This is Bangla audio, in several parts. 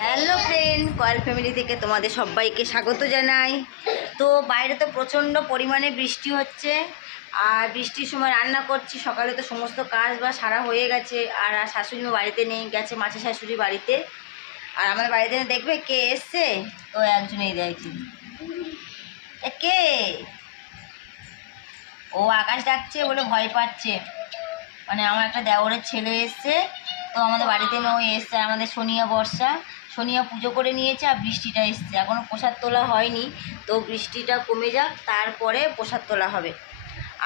হ্যালো ফ্রেন্ড কয়েল ফ্যামিলি থেকে তোমাদের সবাইকে স্বাগত জানাই। তো বাইরে তো প্রচণ্ড পরিমাণে বৃষ্টি হচ্ছে, আর বৃষ্টির সময় রান্না করছি। সকালে তো সমস্ত কাজ বা সারা হয়ে গেছে, আর শাশুড়ি বাড়িতে নেই, গেছে মাছের শাশুড়ি বাড়িতে। আর আমার বাড়িতে দেখবে কে এসছে? তো একজন এই দেখছি। কে? ও আকাশ ডাকছে বলে ভয় পাচ্ছে। মানে আমার একটা দেওরের ছেলে এসছে, তো আমাদের বাড়িতে নয় এসছে আমাদের সোনিয়া বর্ষা। সোনিয়া পুজো করে নিয়েছে আর বৃষ্টিটা এসছে। এখনও প্রসাদ তোলা হয়নি, তো বৃষ্টিটা কমে যাক, তারপরে প্রসাদ তোলা হবে।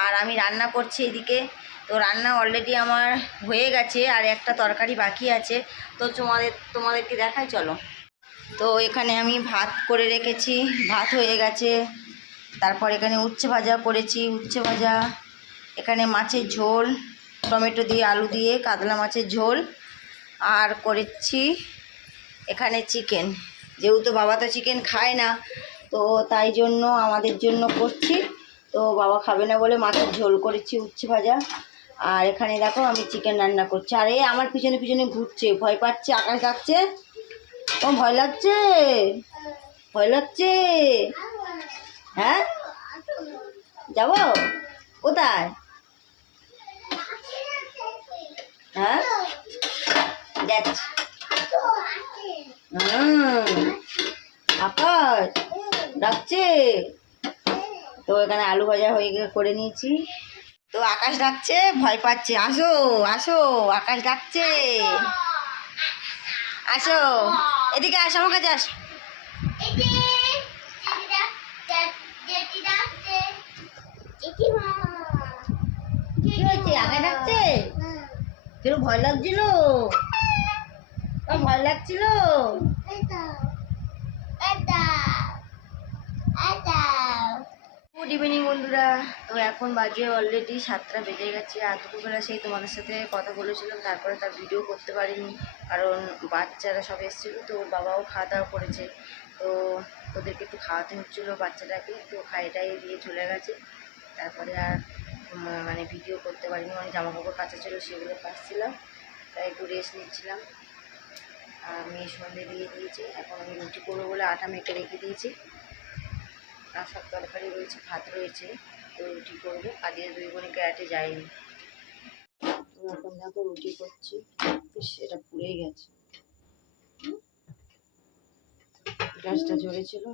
আর আমি রান্না করছি এদিকে। তো রান্না অলরেডি আমার হয়ে গেছে, আর একটা তরকারি বাকি আছে। তো তোমাদের, তোমাদেরকে দেখাই, চলো। তো এখানে আমি ভাত করে রেখেছি, ভাত হয়ে গেছে। তারপর এখানে উচ্ছে ভাজা করেছি, উচ্ছে ভাজা। এখানে মাছের ঝোল টমেটো দিয়ে, আলু দিয়ে, কাতলা মাছের ঝোল, আর করেছি এখানে চিকেন। যেহেতু বাবা তো চিকেন খায় না, তো তাই জন্য আমাদের জন্য করছি। তো বাবা খাবে না বলে মাছের ঝোল করেছি উচ্ছে ভাজা। আর এখানে দেখো আমি চিকেন রান্না করছি। আর এই আমার পিছনে পিছনে ঘুরছে, ভয় পাচ্ছে, আকাশ ডাকছে। ও, ভয় লাগছে? ভয় লাগছে? হ্যাঁ? যাব? কোথায়? হ্যাঁ যাচ্ছি হুম আকাশ ডাকছে তো এখানে আলু ভাজা হয়ে গে- করে নিয়েছি। তো আকাশ ডাকছে, ভয় পাচ্ছে। আসো আসো, আকাশ ডাকছে। আসো। এদিকে আস, আমার কাছে আস। হয়েছে? আকাশ ডাকছে? কেউ ভয় লাগছিল? ভয় লাগছিল? গুড ইভিনিং বন্ধুরা। তো এখন বাজে অলরেডি সাতটা, বেজে গেছে। আর দুপুরবেলা সেই তোমাদের সাথে কথা বলেছিলাম, তারপরে তার ভিডিও করতে পারিনি, কারণ বাচ্চারা সব এসেছিল, তো বাবাও খাওয়া দাওয়া করেছে। তো ওদেরকে একটু খাওয়াতে হচ্ছিল বাচ্চাটাকে, তো খাইটাই দিয়ে চলে গেছে। তারপরে আর মানে ভিডিও করতে পারিনি মানে জামা কাপড় কাচা ছিল সেগুলো কাচছিলাম তাই একটু রেস্ট নিচ্ছিলাম। মেয়ে সন্ধে দিয়ে দিয়েছি এখন আমি রুটি করব বলে আটা মেখে রেখে দিয়েছি। আর সব তরকারি রয়েছে ভাত রয়েছে তো রুটি করব আজকে দুই বোনে ক্যারাটে যায়নি। এখন দেখো রুটি করছি ইস, এটা পুড়েই গেছে। গ্যাসটা জ্বলেছিল।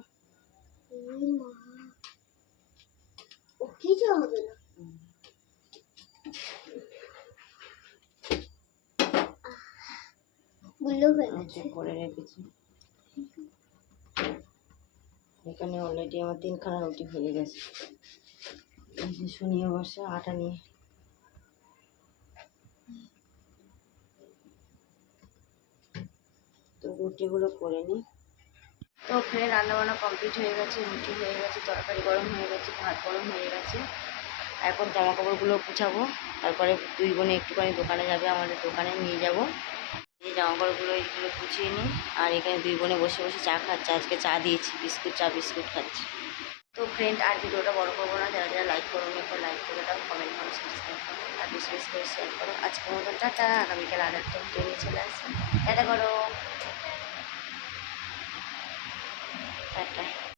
হুম। আচ্ছা করে রেখেছি। এখানে অলরেডি আমার তিনখানা রুটি হয়ে গেছে। এই যে শুনিয়ে বসে আটা নিয়ে। তো রুটিগুলো করে নিই তো ফ্রেন্ড রান্নাবান্না কমপ্লিট হয়ে গেছে রুটি হয়ে গেছে তরকারি গরম হয়ে গেছে ভাত গরম হয়ে গেছে। এখন জামা কাপড়গুলো গুছাবো। তারপরে দুই বোনে একটুখানি দোকানে যাবে আমাদের দোকানে নিয়ে যাব। এই জামা কাপড়গুলো এইগুলো গুছিয়ে নিই। আর এখানে দুই বোনে বসে বসে চা খাচ্ছে। আজকে চা দিয়েছি, বিস্কুট, চা, বিস্কুট খাচ্ছি। তো ফ্রেন্ড আর ভিডিওটা বড় করব না। যারা যারা লাইক করো একটু লাইক করে দাও কমেন্ট করো সাবস্ক্রাইব করো, আর বেশি বেশি করে শেয়ার করো। আজকের মতন টাটা। আগামীকাল একটা ভিডিও নিয়ে চলে আসবে টাটা করো। টাটা।